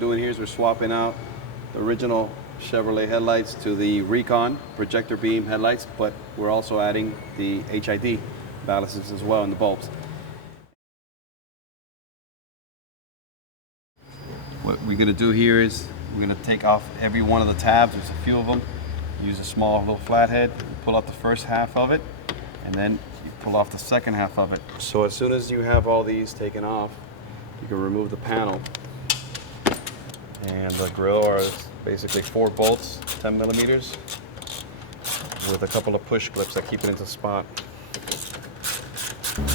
doing here is we're swapping out the original Chevrolet headlights to the RECON projector beam headlights, but we're also adding the H.I.D ballasts as well in the bulbs. What we're going to do here is we're going to take off every one of the tabs. There's a few of them. Use a small little flathead, pull out the first half of it, and then you pull off the second half of it. So as soon as you have all these taken off, you can remove the panel. And the grill are basically 4 bolts, 10 millimeters, with a couple of push clips that keep it into spot.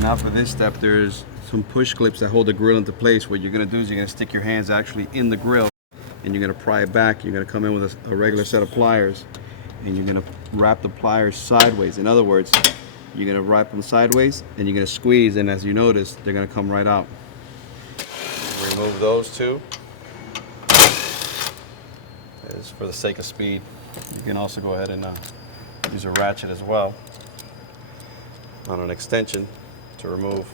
Now for this step, there's some push clips that hold the grill into place. What you're going to do is you're going to stick your hands actually in the grill, and you're going to pry it back. You're going to come in with a regular set of pliers, and you're going to wrap the pliers sideways. In other words, you're going to wrap them sideways, and you're going to squeeze, and as you notice, they're going to come right out. Remove those two. Is for the sake of speed. You can also go ahead and use a ratchet as well on an extension to remove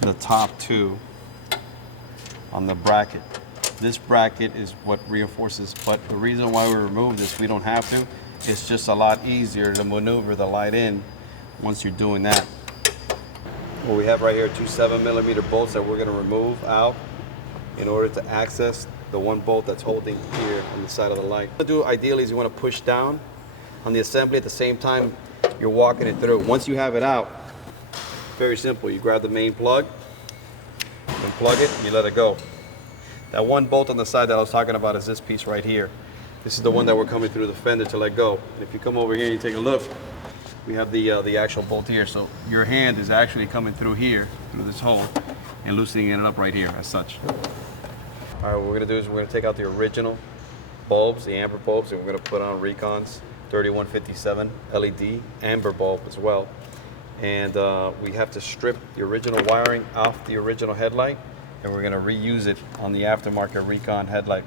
the top two on the bracket. This bracket is what reinforces, but the reason why we remove this, we don't have to, it's just a lot easier to maneuver the light in once you're doing that. What we have right here, 2 7mm bolts that we're going to remove out in order to access the one bolt that's holding here on the side of the light. What you do ideally is you want to push down on the assembly at the same time you're walking it through. Once you have it out, very simple. You grab the main plug, and plug it, and you let it go. That one bolt on the side that I was talking about is this piece right here. This is the one that we're coming through the fender to let go. And if you come over here and you take a look, we have the actual bolt here. So your hand is actually coming through here, through this hole, and loosening it up right here as such. All right, what we're gonna do is we're gonna take out the original bulbs, the amber bulbs, and we're gonna put on RECON's 3157 LED amber bulb as well. And we have to strip the original wiring off the original headlight, and we're gonna reuse it on the aftermarket RECON headlight.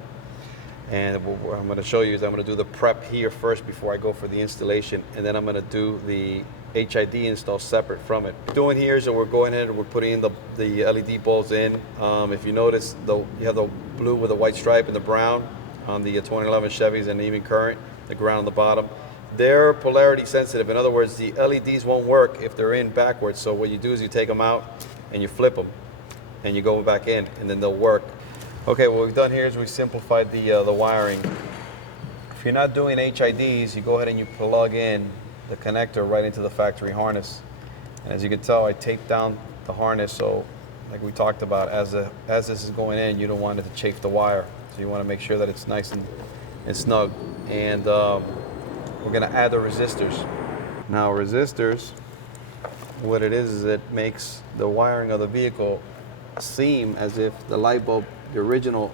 And what I'm gonna show you is I'm gonna do the prep here first before I go for the installation, and then I'm gonna do the H.I.D install separate from it. What we're doing here is that we're going in and we're putting in the LED bulbs in. If you notice, you have the blue with a white stripe and the brown on the 2011 Chevys and even current, the ground on the bottom. They're polarity sensitive. In other words, the LEDs won't work if they're in backwards. So what you do is you take them out and you flip them and you go back in, and then they'll work. Okay, what we've done here is we simplified the wiring. If you're not doing HIDs, you go ahead and you plug in the connector right into the factory harness. And as you can tell, I taped down the harness, so like we talked about, as this is going in, you don't want it to chafe the wire. So you want to make sure that it's nice and snug. And we're going to add the resistors. Now resistors, what it is it makes the wiring of the vehicle seem as if the light bulb, the original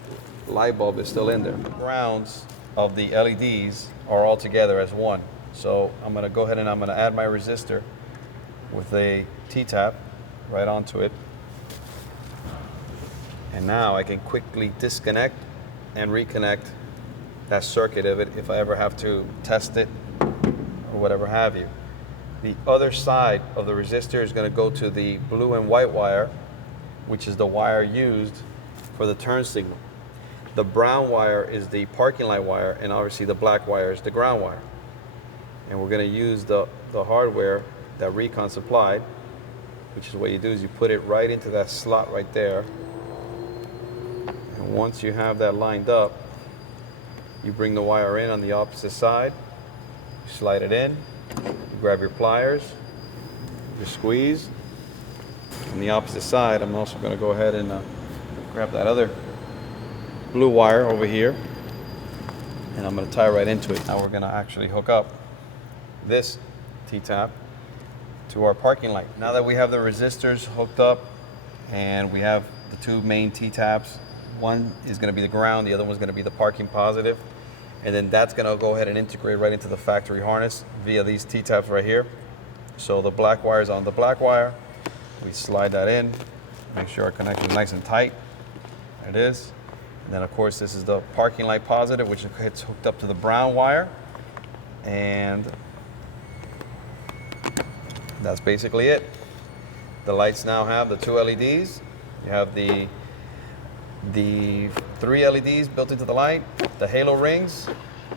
light bulb, is still in there. The grounds of the LEDs are all together as one. So I'm going to go ahead and I'm going to add my resistor with a T-tap right onto it. And now I can quickly disconnect and reconnect that circuit of it if I ever have to test it or whatever have you. The other side of the resistor is going to go to the blue and white wire, which is the wire used for the turn signal. The brown wire is the parking light wire, and obviously the black wire is the ground wire. And we're going to use the hardware that RECON supplied, which is what you do is you put it right into that slot right there. And once you have that lined up, you bring the wire in on the opposite side, you slide it in, you grab your pliers, you squeeze. On the opposite side, I'm also going to go ahead and grab that other blue wire over here, and I'm going to tie right into it. Now we're going to actually hook up this T-tap to our parking light. Now that we have the resistors hooked up and we have the two main T-taps, one is going to be the ground, the other one's going to be the parking positive, and then that's going to go ahead and integrate right into the factory harness via these T-taps right here. So the black wire is on the black wire. We slide that in, make sure our connection is nice and tight. There it is. And then of course this is the parking light positive, which gets hooked up to the brown wire. And that's basically it. The lights now have the two LEDs, You have the 3 LEDs built into the light, the halo rings,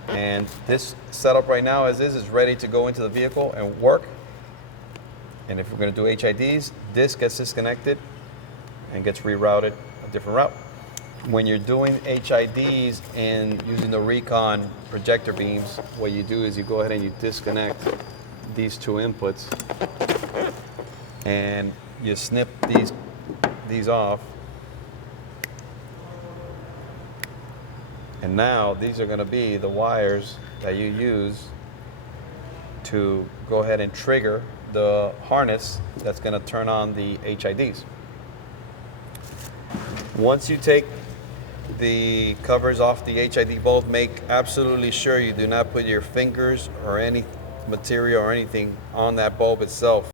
and this setup right now as is ready to go into the vehicle and work. And if we're going to do HIDs, this gets disconnected and gets rerouted a different route. When you're doing HIDs and using the RECON projector beams, what you do is you go ahead and you disconnect these 2 inputs and you snip these off. And now these are going to be the wires that you use to go ahead and trigger the harness that's going to turn on the HIDs. Once you take the covers off the HID bulb, make absolutely sure you do not put your fingers or any material or anything on that bulb itself.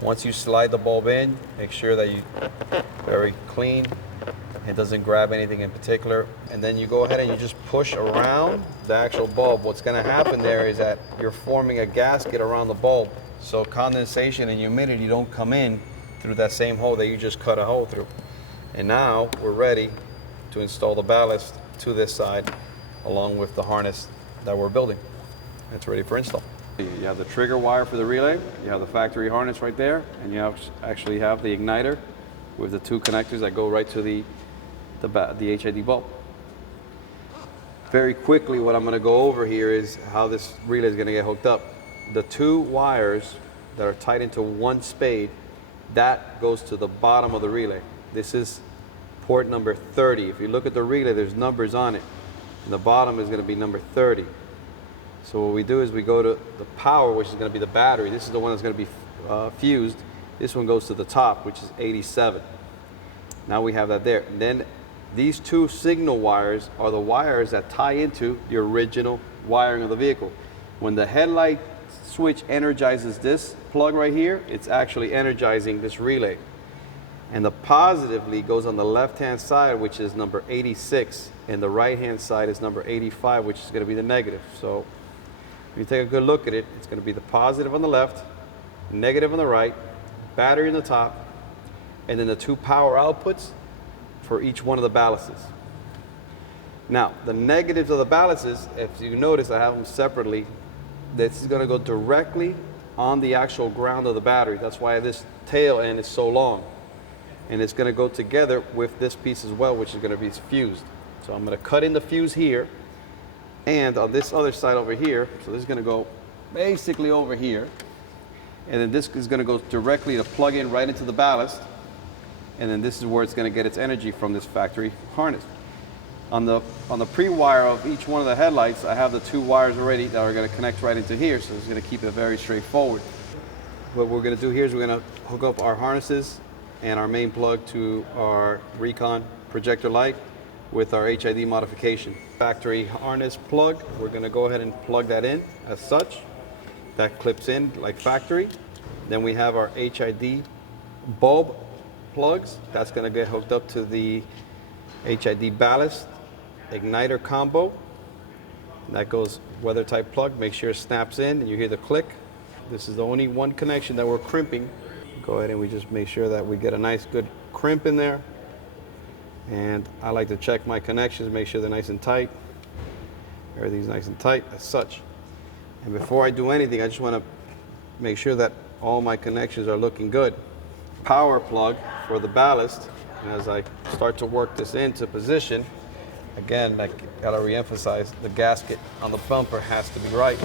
Once you slide the bulb in, make sure that you very clean. It doesn't grab anything in particular. And then you go ahead and you just push around the actual bulb. What's going to happen there is that you're forming a gasket around the bulb. So condensation and humidity don't come in through that same hole that you just cut a hole through. And now we're ready to install the ballast to this side along with the harness that we're building. It's ready for install. You have the trigger wire for the relay, you have the factory harness right there, and you actually have the igniter with the 2 connectors that go right to the HID bulb. Very quickly, what I'm going to go over here is how this relay is going to get hooked up. The 2 wires that are tied into 1 spade, that goes to the bottom of the relay. This is port number 30. If you look at the relay, there's numbers on it. And the bottom is going to be number 30. So what we do is we go to the power, which is going to be the battery. This is the one that's going to be fused. This one goes to the top, which is 87. Now we have that there. And then these 2 signal wires are the wires that tie into the original wiring of the vehicle. When the headlight switch energizes this plug right here, it's actually energizing this relay. And the positively goes on the left-hand side, which is number 86, and the right-hand side is number 85, which is going to be the negative. So if you take a good look at it, it's going to be the positive on the left, negative on the right, battery on the top, and then the 2 power outputs for each one of the ballasts. Now, the negatives of the ballasts, if you notice, I have them separately. This is going to go directly on the actual ground of the battery. That's why this tail end is so long. And it's going to go together with this piece as well, which is going to be fused. So I'm going to cut in the fuse here, and on this other side over here, so this is going to go basically over here, and then this is going to go directly to plug in right into the ballast, and then this is where it's going to get its energy from this factory harness. On the pre-wire of each one of the headlights, I have the 2 wires already that are going to connect right into here, so it's going to keep it very straightforward. What we're going to do here is we're going to hook up our harnesses and our main plug to our RECON projector light with our H.I.D modification. Factory harness plug, we're going to go ahead and plug that in as such. That clips in like factory. Then we have our H.I.D bulb plugs. That's going to get hooked up to the H.I.D ballast igniter combo. And that goes weather type plug. Make sure it snaps in and you hear the click. This is the only one connection that we're crimping. Go ahead and we just make sure that we get a nice good crimp in there. And I like to check my connections, make sure they're nice and tight. Everything's nice and tight as such. And before I do anything, I just want to make sure that all my connections are looking good. Power plug for the ballast. And as I start to work this into position, again, I gotta re-emphasize, the gasket on the bumper has to be right.